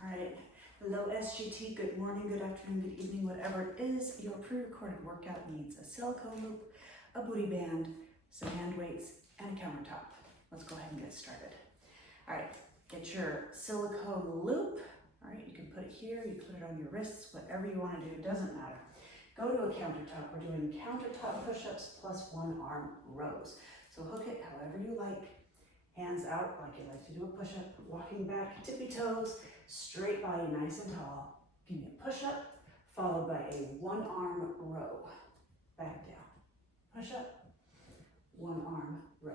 All right, hello SGT, good morning, good afternoon, good evening, whatever it is. Your pre-recorded workout needs a silicone loop, a booty band, some hand weights, and a countertop. Let's go ahead and get started. All right, get your silicone loop. All right, you can put it here, you put it on your wrists, whatever you want to do, it doesn't matter. Go to a countertop. We're doing countertop push-ups plus one arm rows. So hook it however you like. Hands out like you like to do a push-up. Walking back, tippy toes, straight body, nice and tall. Give me a push-up, followed by a one arm row. Back down. Push-up, one arm row.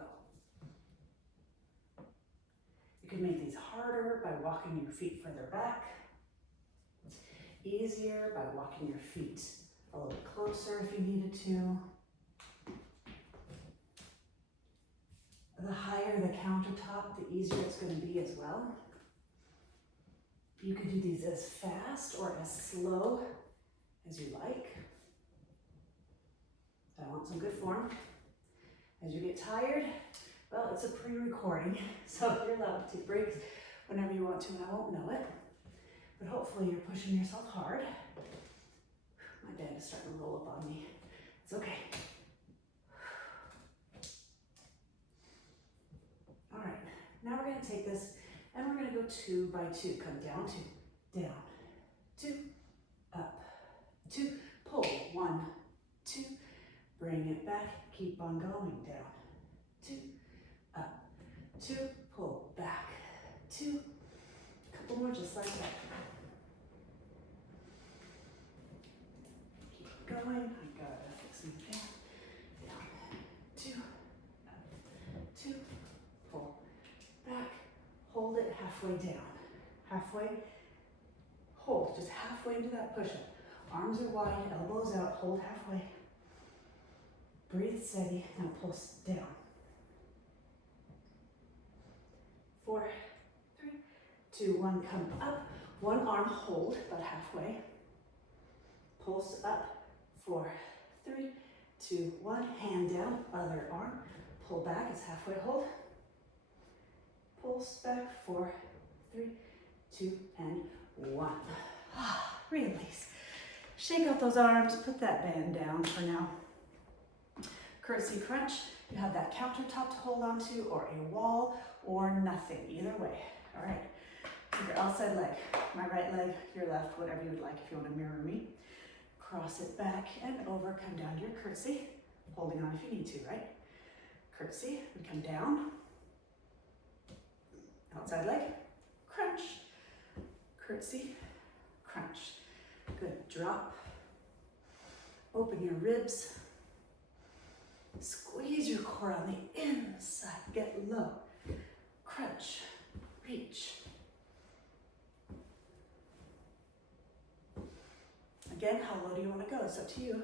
You can make these harder by walking your feet further back. Easier by walking your feet a little closer if you needed to. The higher the countertop, the easier it's going to be as well. You can do these as fast or as slow as you like. I want some good form. As you get tired, well, it's a pre-recording, so you're allowed to take breaks whenever you want to, and I won't know it. But hopefully you're pushing yourself hard. My band is starting to roll up on me. It's okay. All right, now we're going to take this and we're going to go 2 by 2. Come down, 2, down, 2, up, 2, pull, 1, 2, bring it back, keep on going, down, 2, up, 2, pull, back, 2, couple more just like that. Keep going, I gotta fix these down, 2, up, 2, pull, back, hold it halfway down, halfway, hold, just halfway into that push-up. Arms are wide, elbows out, hold halfway. Breathe steady, now pulse down. 4, 3, 2, 1, come up. One arm hold about halfway. Pulse up, 4, 3, 2, 1, hand down, other arm. Pull back, it's halfway hold. Pulse back, 4, 3, 2, and 1. Release. Shake out those arms, put that band down for now. Curtsy crunch, you have that countertop to hold on to, or a wall, or nothing, either way. All right, take your outside leg, my right leg, your left, whatever you would like if you want to mirror me. Cross it back and over, come down to your curtsy, holding on if you need to, right? Curtsy, we come down. Outside leg, crunch, curtsy, crunch. Good, drop. Open your ribs. Squeeze your core on the inside, get low. Crunch, reach. Again, how low do you want to go? It's up to you.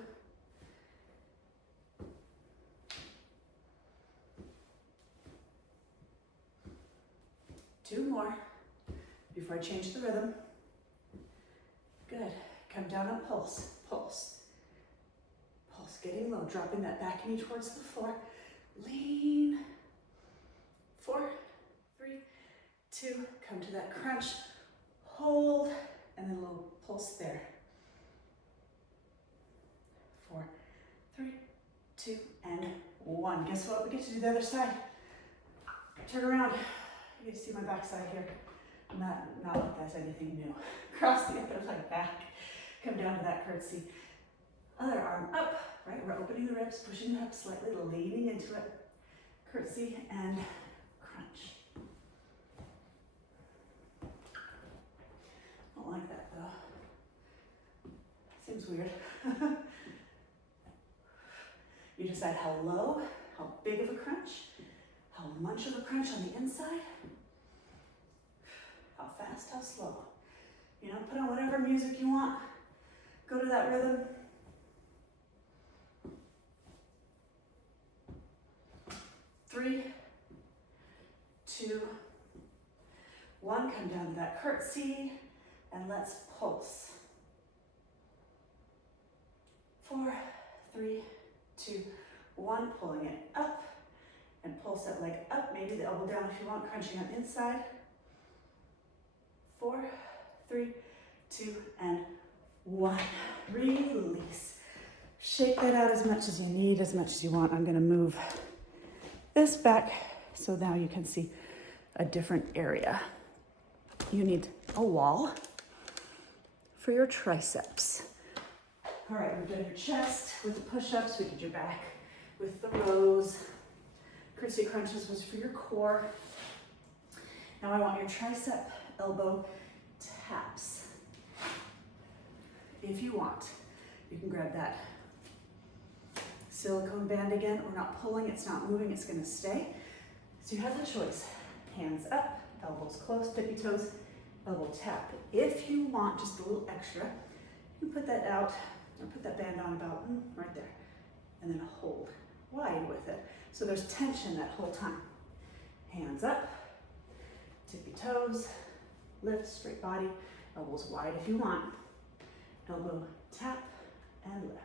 Two more before I change the rhythm. Good. Come down and pulse, pulse. Pulse, getting low, dropping that back knee towards the floor. Lean. 4, 3, 2, come to that crunch. Hold, and then a little pulse there. 4, 3, 2, and 1. Guess what? We get to do the other side. Turn around. You get to see my backside here. Not like that's anything new. Cross the other leg back. Come down to that curtsy. Other arm up, right? We're opening the ribs, pushing it up slightly, leaning into it. Curtsy and crunch. Don't like that though. Seems weird. You decide how low, how big of a crunch, how much of a crunch on the inside, how fast, how slow. You know, put on whatever music you want. Go to that rhythm. 3, 2, 1. Come down to that curtsy and let's pulse. 4, 3, 2, 1. Pulling it up and pulse that leg up. Maybe the elbow down if you want, crunching on the inside. 4, 3, 2, and 1. Release. Shake that out as much as you need, as much as you want. I'm gonna move this back so now you can see a different area. You need a wall for your triceps. All right, we've done your chest with the push-ups. We did your back with the rows. Curtsy crunches was for your core. Now I want your tricep elbow taps. If you want, you can grab that silicone band again. We're not pulling, it's not moving, it's gonna stay. So you have the choice. Hands up, elbows close, tippy toes, elbow tap. If you want just a little extra, you can put that out, or put that band on about right there, and then hold wide with it. So there's tension that whole time. Hands up, tippy toes, lift, straight body, elbows wide if you want. Elbow tap and lift.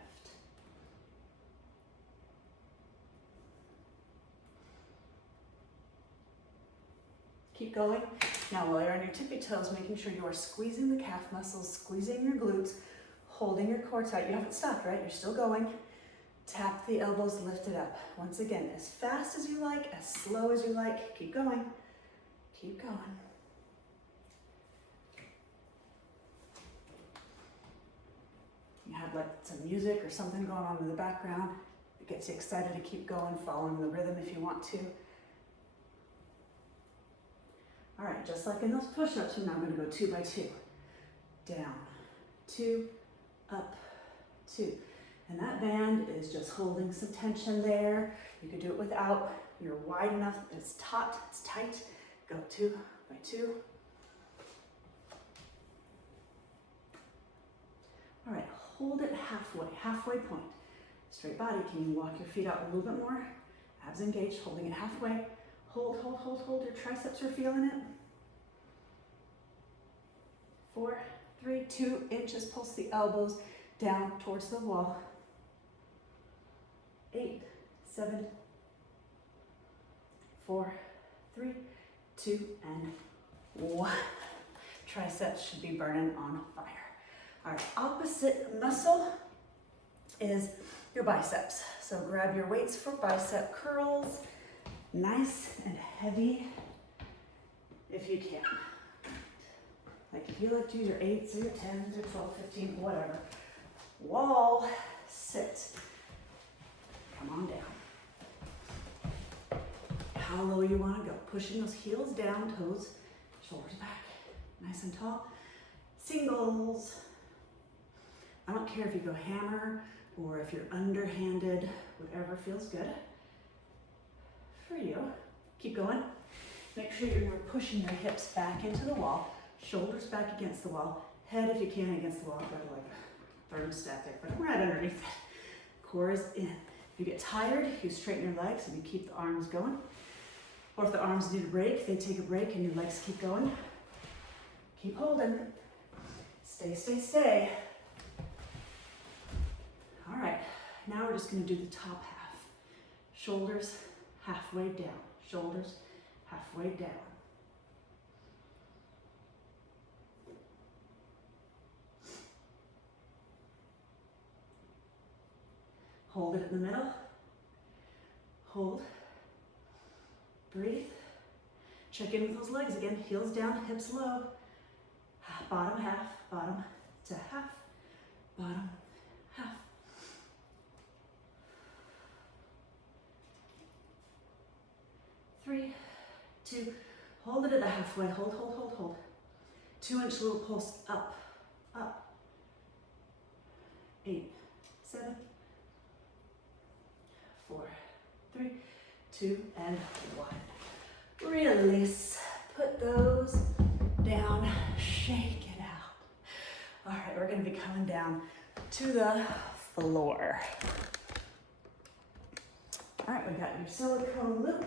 Keep going. Now while you're on your tippy toes, making sure you are squeezing the calf muscles, squeezing your glutes, holding your core tight. You haven't stopped, right? You're still going. Tap the elbows, lift it up. Once again, as fast as you like, as slow as you like. Keep going. Keep going. You have like some music or something going on in the background. It gets you excited to keep going, following the rhythm if you want to. All right, just like in those push-ups, we're now going to go 2 by 2. Down, 2, up, 2. And that band is just holding some tension there. You could do it without. You're wide enough, it's taut, it's tight. Go 2 by 2. All right, hold it halfway point. Straight body, can you walk your feet out a little bit more? Abs engaged, holding it halfway. Hold, hold, hold, hold. Your triceps are feeling it. 4, 3, 2 inches. Pulse the elbows down towards the wall. 8, 7, 4, 3, 2, and 1. Triceps should be burning on fire. All right, opposite muscle is your biceps. So grab your weights for bicep curls. Nice and heavy if you can. Like if you like to use your 8s or your 10s or 12, 15, whatever. Wall, sit. Come on down. How low you want to go. Pushing those heels down, toes, shoulders back. Nice and tall. Singles. I don't care if you go hammer or if you're underhanded, whatever feels good for you. Keep going. Make sure you're pushing your hips back into the wall, shoulders back against the wall, head if you can against the wall. Go to like a third step there, but right underneath it. Core is in. If you get tired, you straighten your legs and you keep the arms going. Or if the arms need a break, they take a break and your legs keep going. Keep holding. Stay, stay, stay. All right, now we're just gonna do the top half. Shoulders halfway down, shoulders halfway down. Hold it in the middle. Hold. Breathe. Check in with those legs again. Heels down, hips low. Bottom half, bottom to half, bottom half. Three, 2, hold it at the halfway. Hold, hold, hold, hold. 2-inch little pulse up, up. 8, 7, 4, 3, 2, and 1. Release. Put those down. Shake it out. All right, we're going to be coming down to the floor. All right, we got your silicone loop.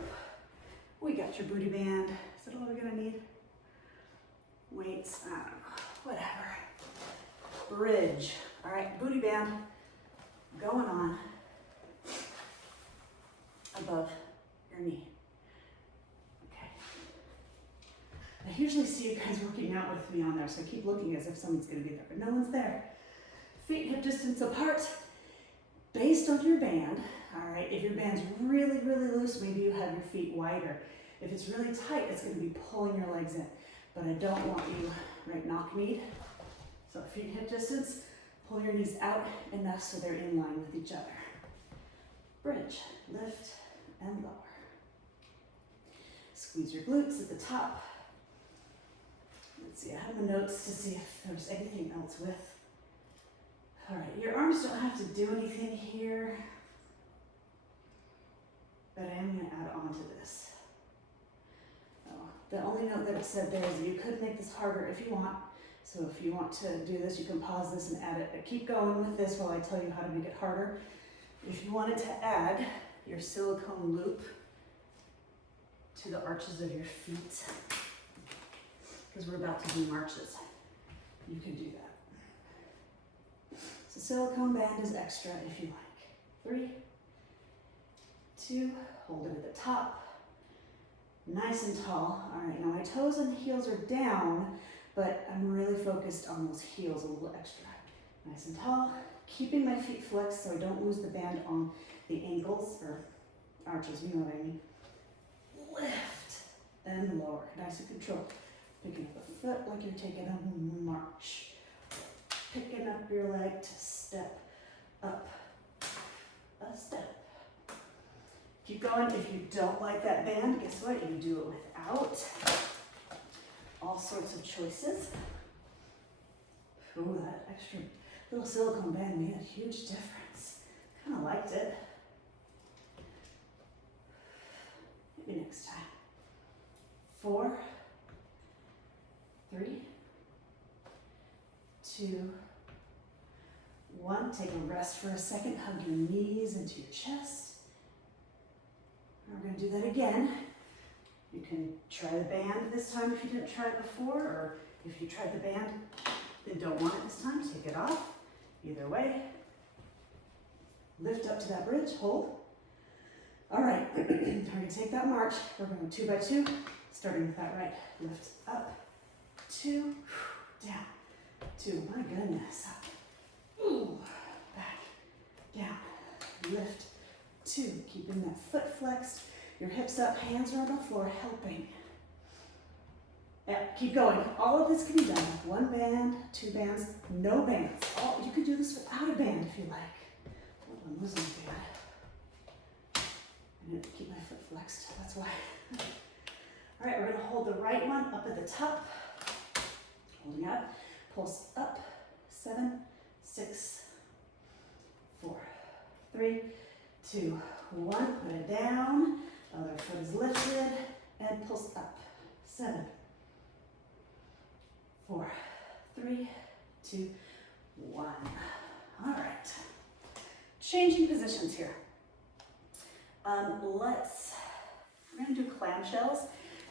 We got your booty band. Is that all we're gonna need? Weights, I don't know, whatever. Bridge. All right, booty band going on above your knee. Okay. The usually see you guys working out with me on there, so I keep looking as if someone's gonna be there, but no one's there. Feet hip distance apart, based on your band. All right, if your band's really, really loose, maybe you have your feet wider. If it's really tight, it's gonna be pulling your legs in. But I don't want you, right, knock-kneed. So feet hip distance, pull your knees out enough so they're in line with each other. Bridge, lift, and lower. Squeeze your glutes at the top. Let's see, I have my notes to see if there's anything else with. All right, your arms don't have to do anything here, but I am gonna add on to this. Oh, the only note that it said there is you could make this harder if you want. So if you want to do this, you can pause this and add it. But keep going with this while I tell you how to make it harder. If you wanted to add your silicone loop to the arches of your feet, because we're about to do marches, you can do that. So silicone band is extra if you like. 3, 2, hold it at the top. Nice and tall. All right, now my toes and heels are down, but I'm really focused on those heels a little extra. Nice and tall, keeping my feet flexed so I don't lose the band on the ankles or arches, you know what I mean. Lift and lower, nice and controlled. Picking up a foot like you're taking a march. Picking up your leg to step up a step. Keep going. If you don't like that band, guess what? You do it without. All sorts of choices. Ooh, that extra little silicone band made a huge difference. Kind of liked it. Maybe next time. 4, 3, 2, 1. Take a rest for a second. Hug your knees into your chest. We're going to do that again. You can try the band this time if you didn't try it before, or if you tried the band and don't want it this time, take it off. Either way. Lift up to that bridge, hold. All right, we're going to take that march. We're going 2 by 2, starting with that right. Lift up, 2, down, 2. My goodness. Up. Ooh, back, down, lift, 2. Keeping that foot flexed, your hips up, hands are on the floor, helping. Yeah, keep going. All of this can be done with 1 band, 2 bands, no bands. You could do this without a band if you like. Oh, I'm losing a band. I need to keep my foot flexed, that's why. All right, we're gonna hold the right one up at the top. Holding up, pulse up, 7, 6, 4, 3, 2, 1. Put it down, other foot is lifted, and pulse up, 7, 4, 3, 2, 1. All right, changing positions here. We're gonna do clamshells.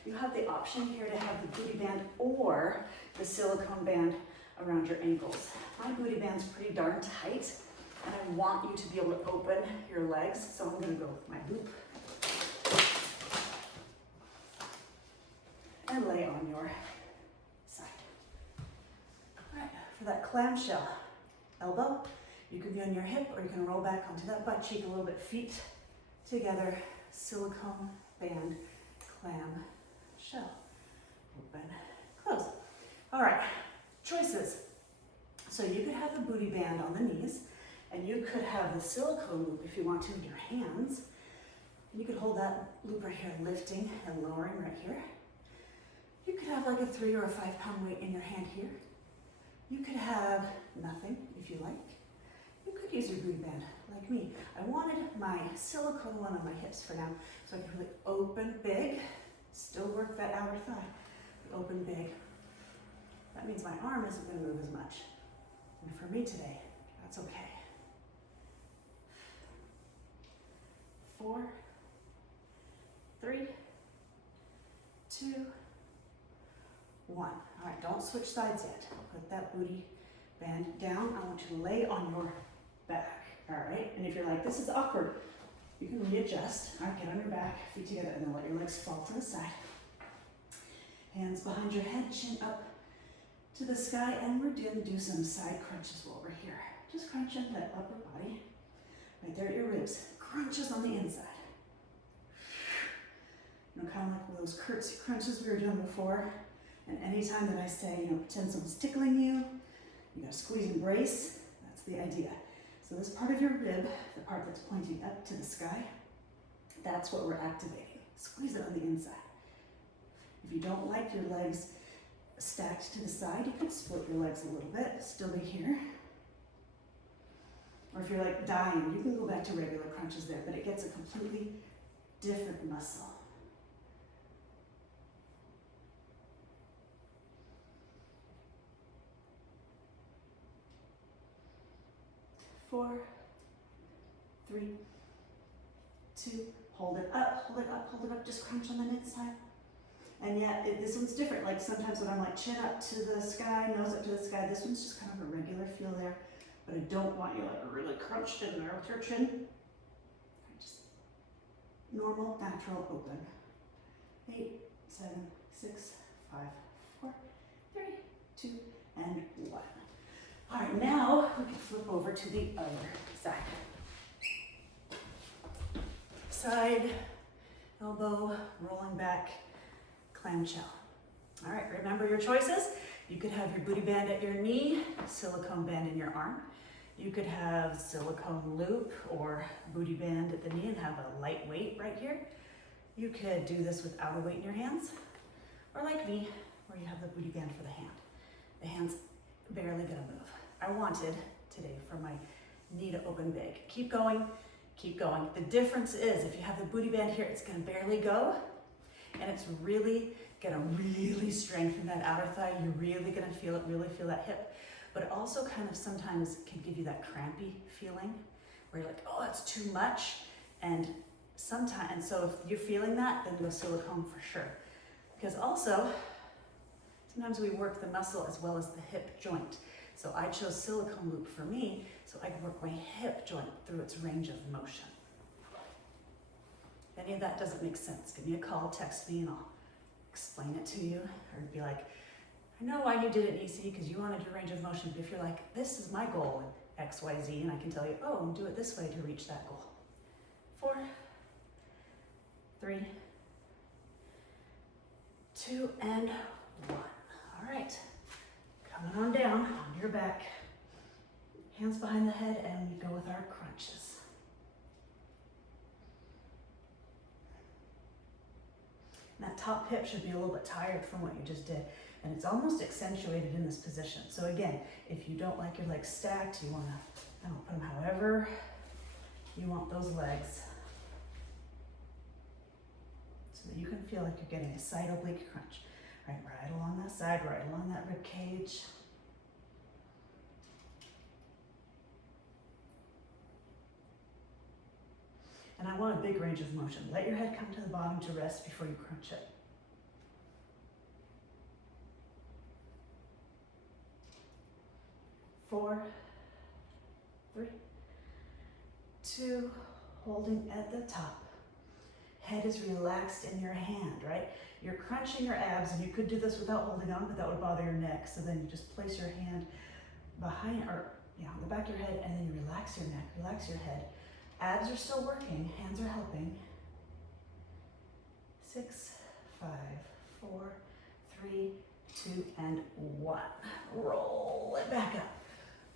You have the option here to have the booty band or the silicone band around your ankles. My booty band's pretty darn tight, and I want you to be able to open your legs, so I'm gonna go with my loop. And lay on your side. All right, for that clamshell elbow, you can be on your hip or you can roll back onto that butt cheek a little bit, feet together, silicone band, clam, shell. Open, close. All right, choices. So you could have the booty band on the knees, and you could have the silicone loop if you want to in your hands. You could hold that loop right here, lifting and lowering right here. You could have like a 3 or a 5 pound weight in your hand here. You could have nothing if you like. You could use your booty band like me. I wanted my silicone one on my hips for now, so I can really open big, still work that outer thigh, but open big. That means my arm isn't going to move as much. And for me today, that's okay. 4, 3, 2, 1. All right, don't switch sides yet. Put that booty band down. I want you to lay on your back. All right, and if you're like, this is awkward, you can readjust. All right, get on your back, feet together, and then let your legs fall to the side. Hands behind your head, chin up to the sky, and we're going to do some side crunches while we're here. Just crunching that upper body, right there at your ribs. Crunches on the inside. You know, kind of like those curtsy crunches we were doing before. And anytime that I say, you know, pretend someone's tickling you, you gotta squeeze and brace. That's the idea. So this part of your rib, the part that's pointing up to the sky, that's what we're activating. Squeeze it on the inside. If you don't like your legs stacked to the side, you could split your legs a little bit, still be here. Or if you're like dying, you can go back to regular crunches there, but it gets a completely different muscle. Four, three, two, hold it up, hold it up, hold it up, just crunch on the inside. And yet, this one's different. Like sometimes when I'm like chin up to the sky, nose up to the sky, this one's just kind of a regular feel there. But I don't want you like really crunched in there with your chin. Just normal, natural, open. 8, 7, 6, 5, 4, 3, 2, and 1. All right, now we can flip over to the other side. Side, elbow, rolling back, clamshell. All right, remember your choices. You could have your booty band at your knee, silicone band in your arm. You could have silicone loop or booty band at the knee and have a light weight right here. You could do this without a weight in your hands, or like me, where you have the booty band for the hand. The hand's barely gonna move. I wanted today for my knee to open big. Keep going, keep going. The difference is if you have the booty band here, it's gonna barely go, and it's really gonna strengthen that outer thigh. You're really gonna feel it, really feel that hip. But it also kind of sometimes can give you that crampy feeling where you're like, oh, it's too much. And sometimes, and so if you're feeling that, then go silicone for sure. Because also, sometimes we work the muscle as well as the hip joint. So I chose silicone loop for me, so I can work my hip joint through its range of motion. If any of that doesn't make sense, give me a call, text me, and I'll explain it to you. Or be like, I know why you did it, EC, because you wanted your range of motion, but if you're like, this is my goal in X, Y, Z, and I can tell you, oh, do it this way to reach that goal. 4, 3, 2, and 1. All right, coming on down on your back, hands behind the head, and we go with our crunches. And that top hip should be a little bit tired from what you just did, and it's almost accentuated in this position. So again, if you don't like your legs stacked, you wanna, I don't know, put them however you want those legs, so that you can feel like you're getting a side oblique crunch. Right along that side, right along that rib cage. And I want a big range of motion. Let your head come to the bottom to rest before you crunch it. 4, 3, 2, holding at the top. Head is relaxed in your hand, right? You're crunching your abs, and you could do this without holding on, but that would bother your neck. So then you just place your hand behind, or on the back of your head, and then you relax your neck, relax your head. Abs are still working, hands are helping. 6, 5, 4, 3, 2, and 1. Roll it back up.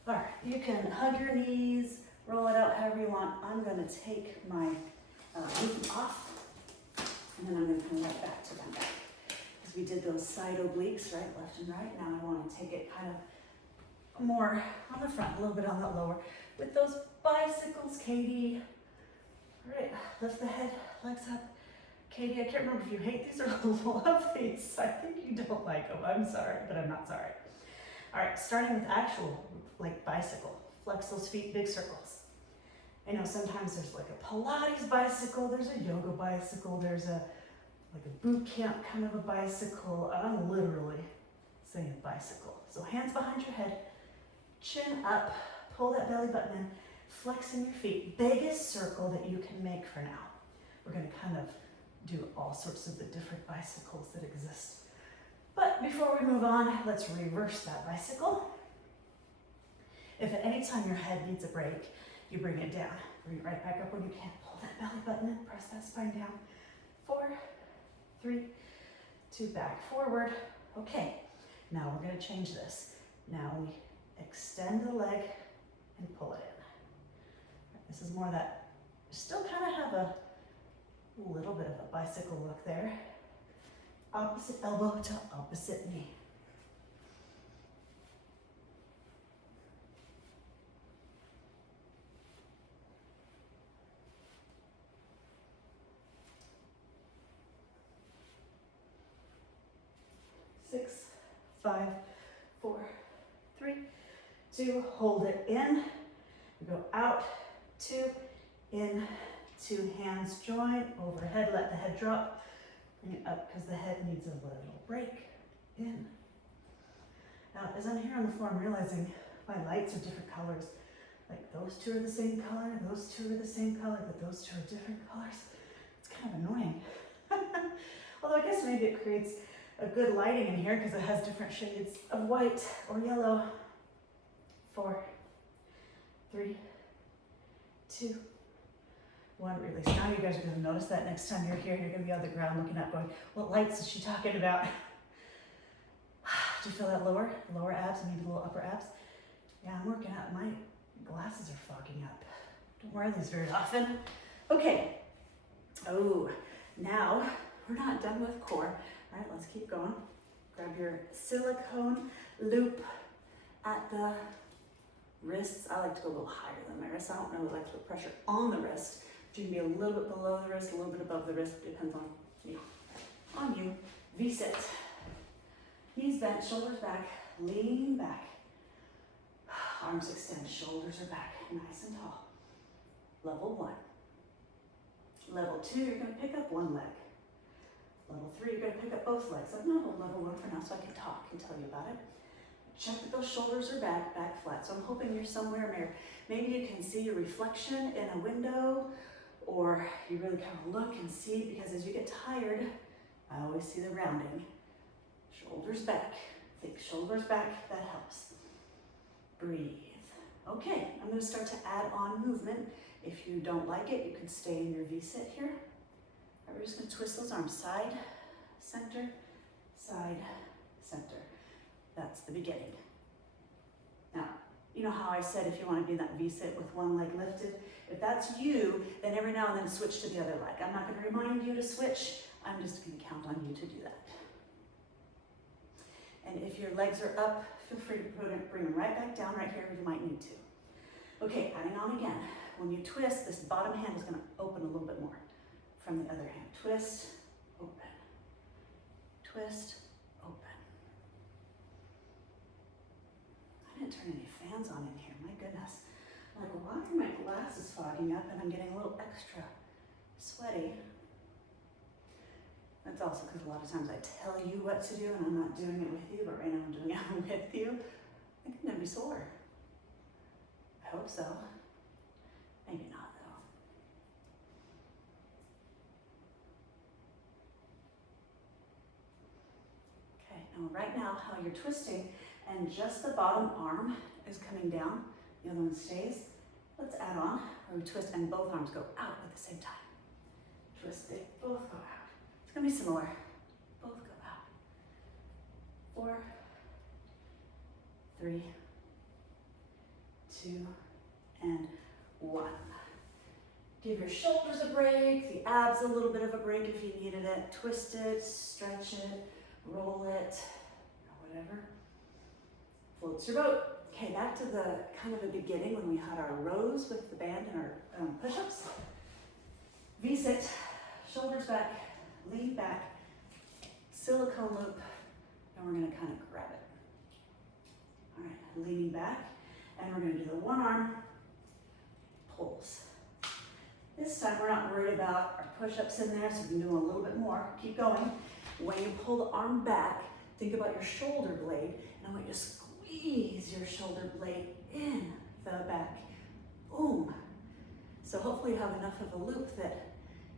All right, you can hug your knees, roll it out however you want. I'm gonna take my knee off, and then I'm gonna come right back to them back. Because we did those side obliques, right, left and right. Now I wanna take it kind of more on the front, a little bit on the lower. With those bicycles, Katie. All right, lift the head, legs up. Katie, I can't remember if you hate these or love these. I think you don't like them. I'm sorry, but I'm not sorry. All right, starting with actual, like bicycle. Flex those feet, big circles. I know sometimes there's like a Pilates bicycle, there's a yoga bicycle, there's a like a boot camp kind of a bicycle. I'm literally saying bicycle. So hands behind your head, chin up, pull that belly button in, flexing your feet. Biggest circle that you can make for now. We're gonna kind of do all sorts of the different bicycles that exist But before we move on, let's reverse that bicycle. If at any time your head needs a break, you bring it down. Bring it right back up when you can. Pull that belly button in, press that spine down. 4, 3, 2, back, forward. Okay, now we're gonna change this. Now we extend the leg and pull it in. This is more that, still kind of have a little bit of a bicycle look there. Opposite elbow to opposite knee. Six, 5, 4, 3, 2, hold it in. We go out, 2, in, 2 hands join, overhead, let the head drop. Bring it up because the head needs a little break. In. Now, as I'm here on the floor, I'm realizing my lights are different colors. Like those two are the same color, those two are the same color, but those two are different colors. It's kind of annoying. Although I guess maybe it creates a good lighting in here because it has different shades of white or yellow. 4, 3, 2, 1, release. Now you guys are going to notice that next time you're here, you're going to be on the ground looking up going, what lights is she talking about? Do you feel that lower abs, maybe the little upper abs? Yeah, I'm working out. My glasses are fogging up. Don't wear these very often. Okay. Oh, now we're not done with core. All right, let's keep going. Grab your silicone loop at the wrists. I like to go a little higher than my wrists. I don't really like to put pressure on the wrist. You can be a little bit below the wrist, a little bit above the wrist. Depends on you. On you. V-sit. Knees bent, shoulders back, lean back. Arms extend, shoulders are back, nice and tall. Level 1. Level 2, you're going to pick up one leg. Level 3, you're going to pick up both legs. I'm going to hold level 1 for now so I can talk and tell you about it. Check that those shoulders are back flat. So I'm hoping you're somewhere near. Maybe you can see your reflection in a window, or you really kind of look and see, because as you get tired, I always see the rounding. Shoulders back. Think shoulders back, that helps. Breathe. Okay, I'm going to start to add on movement. If you don't like it, you can stay in your V-sit here. Right, we're just going to twist those arms side, center, side, center. That's the beginning. Now, you know how I said if you want to be in that V-sit with one leg lifted? If that's you, then every now and then switch to the other leg. I'm not going to remind you to switch. I'm just going to count on you to do that. And if your legs are up, feel free to bring them right back down right here if you might need to. Okay, adding on again. When you twist, this bottom hand is going to open a little bit more from the other hand. Twist, open. Twist, open. I didn't turn any fans on in here, my goodness. I'm like, why are my glasses fogging up and I'm getting a little extra sweaty? That's also because a lot of times I tell you what to do and I'm not doing it with you, but right now I'm doing it with you. I think I'm gonna be sore. I hope so. Maybe not though. Okay, now right now how you're twisting and just the bottom arm is coming down, the other one stays. Let's add on where we twist and both arms go out at the same time. Twist, they both go out. It's gonna be similar. Both go out. 4, 3, 2, and 1. Give your shoulders a break, the abs a little bit of a break if you needed it. Twist it, stretch it, roll it, or whatever. Floats your boat. Okay, back to the kind of the beginning when we had our rows with the band and our push-ups. V-sit, shoulders back, lean back, silicone loop, and we're gonna kind of grab it. All right, leaning back, and we're gonna do the one arm pulls. This time we're not worried about our push-ups in there, so we can do a little bit more. Keep going. When you pull the arm back, think about your shoulder blade, and I want you to squeeze your shoulder blade in the back. Boom. So hopefully you have enough of a loop that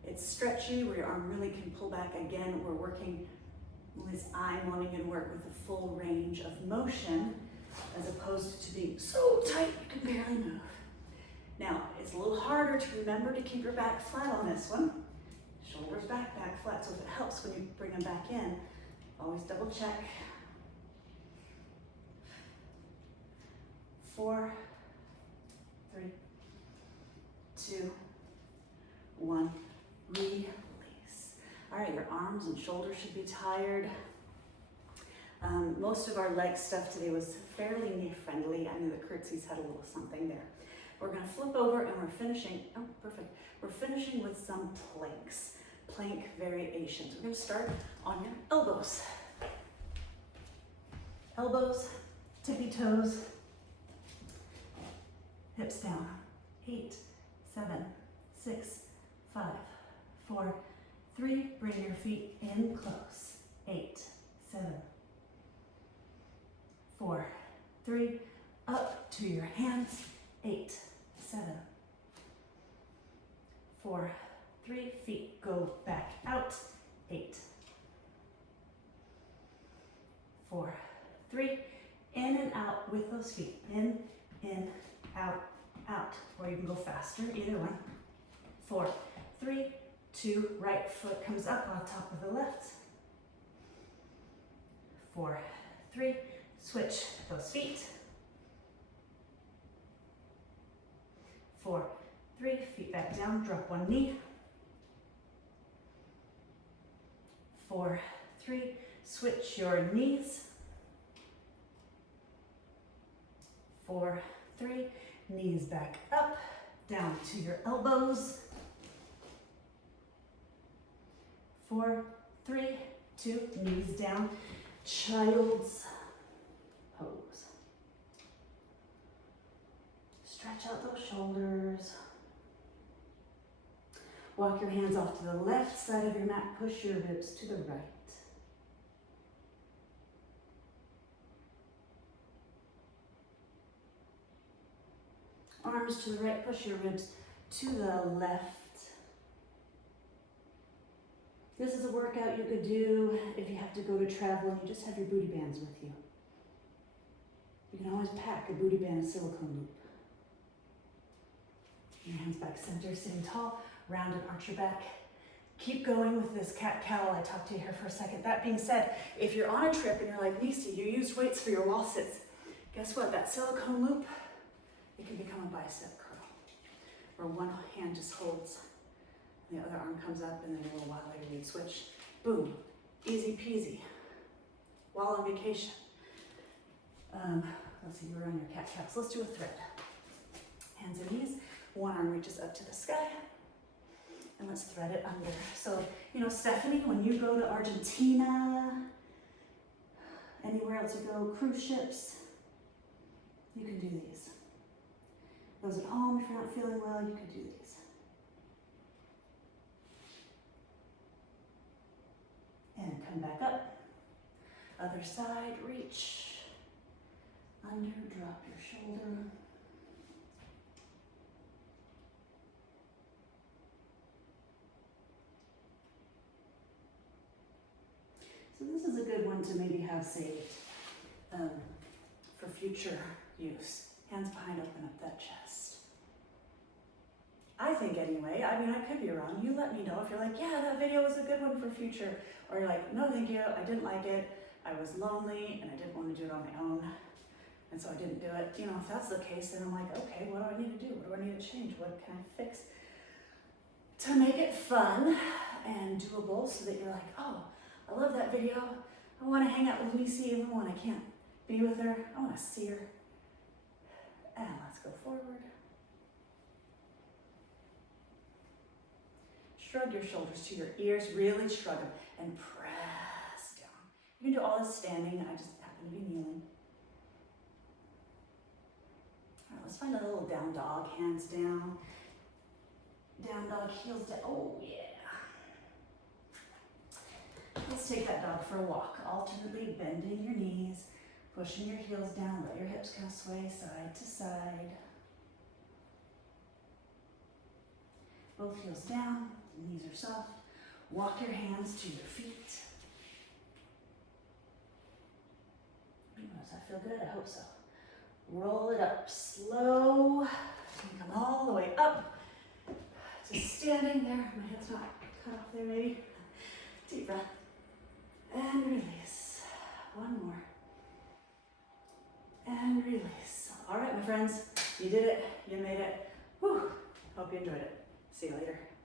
it's stretchy, where your arm really can pull back. Again, we're working At least I'm wanting you to work with a full range of motion as opposed to being so tight you can barely move. Now, it's a little harder to remember to keep your back flat on this one. Shoulders back, back flat, so if it helps when you bring them back in, always double check. 4, 3, 2, 1, release. All right, your arms and shoulders should be tired. Most of our leg stuff today was fairly knee-friendly. I knew the curtsies had a little something there. We're gonna flip over and we're finishing, oh, perfect. We're finishing with some planks, plank variations. We're gonna start on your elbows. Elbows, tippy toes, hips down. 8, 7, 6, 5, 4, 3. Bring your feet in close. 8, 7, 4, 3. Up to your hands. 8, 7, 4, 3. Feet go back out. 8, 4, 3. In and out with those feet. In, out, out. Or you can go faster, either one. 4, 3, 2. Right foot comes up on top of the left. 4, 3. Switch those feet. 4, 3. Feet back down, drop one knee. 4, 3. Switch your knees. 4, 3. Knees back up, down to your elbows. 4, 3, 2. Knees down, child's pose. Stretch out those shoulders. Walk your hands off to the left side of your mat. Push your ribs to the right. Arms to the right. Push your ribs to the left. This is a workout you could do if you have to go to travel and you just have your booty bands with you. You can always pack a booty band, a silicone loop. Your hands back center, sitting tall, round and arch your back. Keep going with this cat-cow. I talked to you here for a second. That being said, if you're on a trip and you're like, Nisi, you used weights for your wall sits, guess what? That silicone loop, it can become a bicep curl, where one hand just holds, and the other arm comes up, and then a little while later you'd switch. Boom, easy peasy. While on vacation. Let's see, we're on your cat-cow. So let's do a thread. Hands and knees. One arm reaches up to the sky, and let's thread it under. So, you know, Stephanie, when you go to Argentina, anywhere else you go, cruise ships, you can do these. Those at home, if you're not feeling well, you can do these. And come back up. Other side, reach. Under, drop your shoulder. So this is a good one to maybe have saved for future use. Hands behind, open up that chest. I think anyway, I mean, I could be wrong. You let me know if you're like, yeah, that video was a good one for future. Or you're like, no, thank you, I didn't like it. I was lonely and I didn't want to do it on my own. And so I didn't do it. You know, if that's the case, then I'm like, okay, what do I need to do? What do I need to change? What can I fix to make it fun and doable so that you're like, oh, I love that video. I want to hang out with Nisi even when I can't be with her. I want to see her. And let's go forward. Shrug your shoulders to your ears. Really shrug them and press down. You can do all this standing. I just happen to be kneeling. All right, let's find a little down dog. Hands down. Down dog, heels down. Oh, yeah. Let's take that dog for a walk. Alternately bending your knees, pushing your heels down, let your hips kind of sway side to side. Both heels down, knees are soft. Walk your hands to your feet. Does that feel good? I hope so. Roll it up slow. And come all the way up to standing there. My head's not cut off there, maybe. Deep breath. And release. One more. And release. All right, my friends, you did it. You made it. Whew. Hope you enjoyed it. See you later.